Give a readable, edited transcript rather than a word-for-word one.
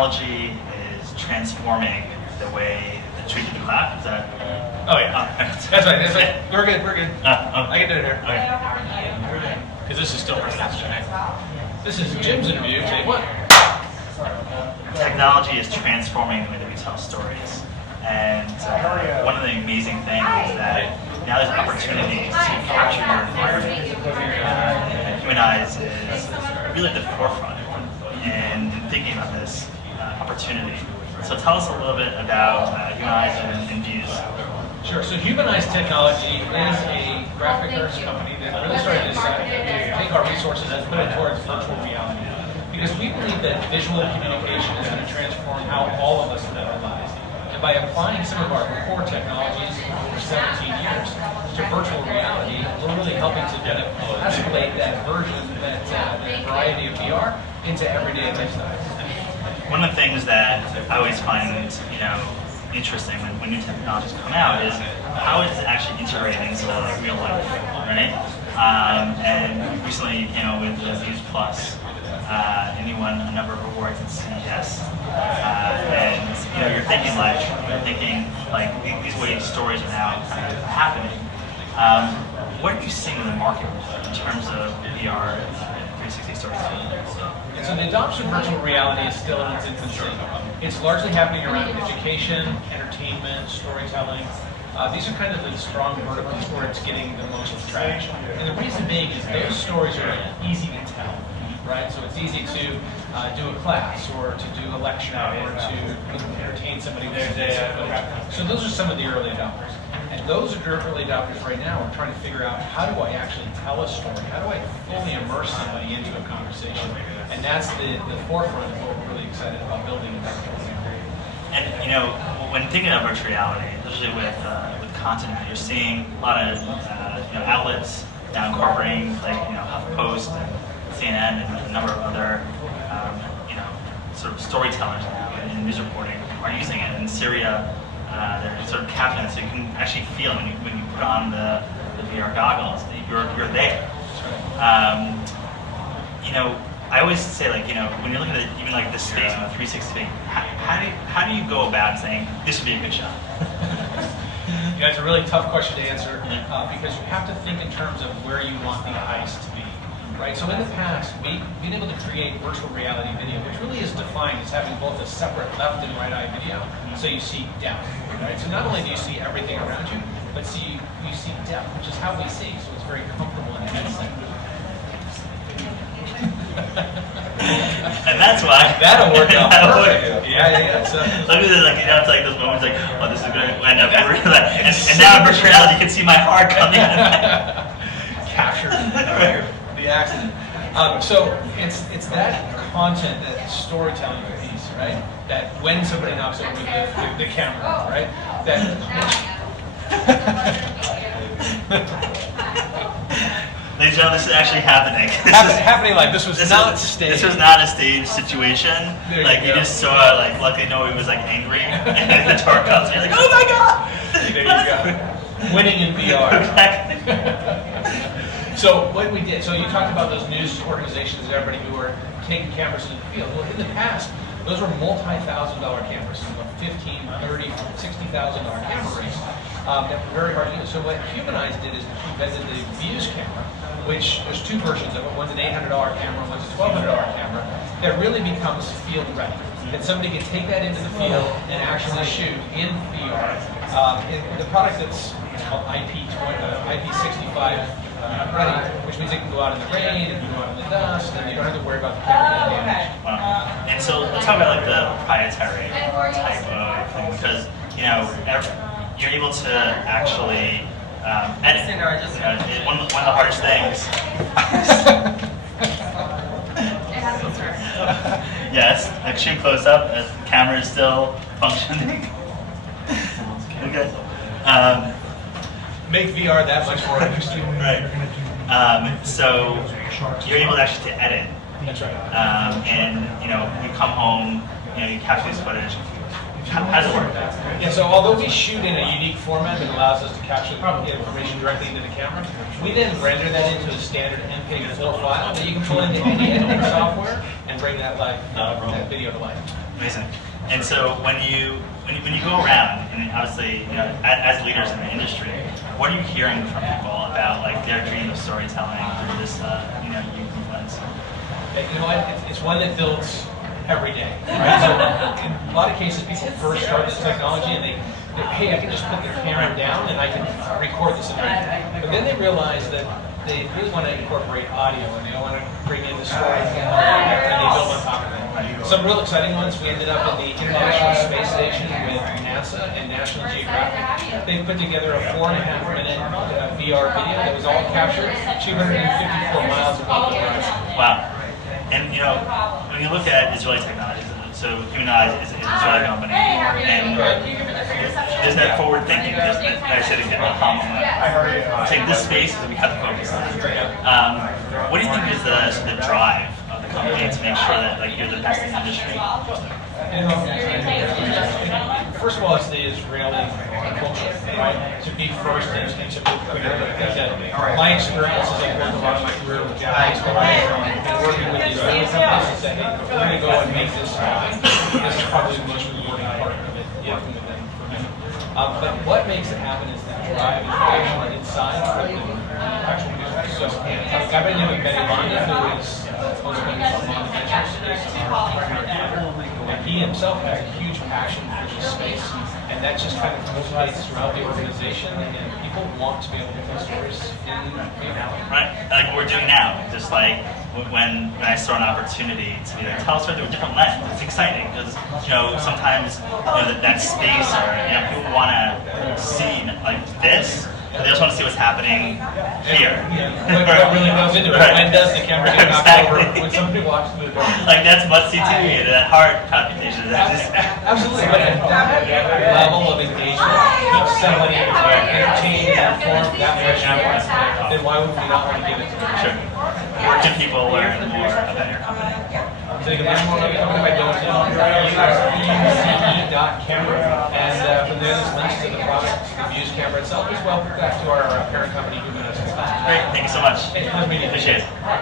technology is transforming the way the treat the clap. Is that? Oh yeah, that's right. That's right. We're good. We're good. I can do it here. Okay. Because this is still recording. This is Jim's interview. Say what? Technology is transforming the way that we tell stories, and one of the amazing things is that now there's opportunities to capture your environment. Humanize is really at the forefront in thinking about this opportunity. So tell us a little bit about Humanize and Views. Sure. So Humanize Technology is a graphic arts company that really started to take our resources and put it towards virtual reality. Because we believe that visual communication is going to transform how all of us live our lives. And by applying some of our core technologies over 17 years to virtual reality, we're really helping to kind of escalate that version, that variety of VR into everyday lifestyles. One of the things that I always find, interesting when new technologies come out is how it's actually integrating into real life, right? And recently, with Views Plus, and you won a number of awards at CES. And you're thinking these ways stories are now kind of happening. What are you seeing in the market in terms of VR 360 storytelling? So the adoption of virtual reality is still in its infancy. It's largely happening around education, entertainment, storytelling. These are kind of the strong verticals where it's getting the most traction. And the reason being is those stories are easy to tell, right? So it's easy to do a class or to do a lecture or to entertain somebody with So those are some of the early adopters. And those early adopters right now are trying to figure out, how do I actually tell a story? How do I fully immerse somebody into a conversation? And that's the forefront of what we're really excited about building in virtual reality. And when thinking of virtual reality, especially with content, you're seeing a lot of outlets now incorporating HuffPost and CNN and a number of other sort of storytellers and news reporting are using it. In Syria, they're sort of capturing it, so you can actually feel when you put on the VR goggles that you're there. I always say, when you're looking at even the space in the 360, how do you go about saying this would be a good shot? It's a really tough question to answer because you have to think in terms of where you want the eyes to be, right? So in the past, we've been able to create virtual reality video, which really is defined as having both a separate left and right eye video, so you see depth, right? So not only do you see everything around you, but you see depth, which is how we see, so it's very comfortable in the headset. And that's why that'll work out perfect. Yeah. So it's like those moments oh, this is going to end up and now in virtual reality you can see my heart coming captured the accident. So it's that content, that storytelling piece, right? That when somebody knocks over the camera, right? Ladies and gentlemen, this is actually happening. Happening like this was not staged. This was not a staged situation. You just saw luckily nobody was angry, and the door comes, and you're oh my god! There you go. Winning in VR. Exactly. So what we did, so you talked about those news organizations and everybody who are taking cameras into the field. Well, in the past, those were multi-$1,000 cameras, $15,000, $30,000, $60,000 camera rigs that were very hard to use. So what Humanize did is invented the Views camera, which there's two versions of it. One's an $800 camera, one's a $1,200 camera, that really becomes field ready. And somebody can take that into the field and actually shoot in VR. The product that's called IP65 ready, which means it can go out in the rain, it can go out in the dust, and you don't have to worry about the camera getting damaged. And so let's talk about the proprietary type of thing, because you're able to actually edit. One of the hardest things. Yes, extreme close up as the camera is still functioning. Okay. Make VR that much more interesting. Right. So you're able actually to edit. That's right. And you come home, you capture this footage. How does it work? Yeah, so although we shoot in a unique format that allows us to capture the information directly into the camera, we then render that into a standard MPEG 4 file that you can pull into any editing software and bring that that video to life. Amazing. And so when you go around, and obviously, as leaders in the industry, what are you hearing from people about like their dream of storytelling through this, unique lens? It's one that builds every day, right? So in a lot of cases, people first start this technology and hey, I can just put the camera down and I can record this in video. But then they realize that they really want to incorporate audio and they want to bring in the storytelling and they build on top of it. Some real exciting ones, we ended up in the International Space Station with NASA and National Geographic. They put together a 4.5-minute VR video that was all captured 254 miles above the horizon. Wow. And when you look at Israeli technologies, so Humanize is an Israeli company, and there's that forward thinking. There's that, I said again, aha moment. I'm saying this space is what we have to focus on. What do you think is the drive of the company to make sure that you're the best in the industry? First of all, it's the Israeli culture, right? To be first and to move quickly. My experience is I've worked a lot of my career with Japanese companies and working with the Israeli companies is that hey, if we're going to go and make this happen, this is probably the most rewarding part of it. You have to move in for me. But what makes it happen is the drive and passion inside of the actual music. So I've been doing Benny Bondi, who is most famous on Long Adventures, is our partner. And he himself has a huge passion for this space, and that just kind of motivates throughout the organization, and people want to be able to tell stories in reality. Right, like what we're doing now. Just like when I saw an opportunity to be tell a story through a different lens. It's exciting because sometimes that space or people want to see like this. But they just want to see what's happening here. What really goes into it? When does the camera get knocked over? When somebody walks through the door. Like that's must-see TV, that hard computation. Absolutely, but at that level of engagement, keeps somebody entertained and informed that much more, then why would we not want to give it to them? Sure. Where can people learn more about your company? So you can learn more about the company by going to use.camera, and from there there's links to the product, the Muse camera itself, as well back to our parent company, Humanize. Great, thank you so much. Hey, nice meeting you. Appreciate it.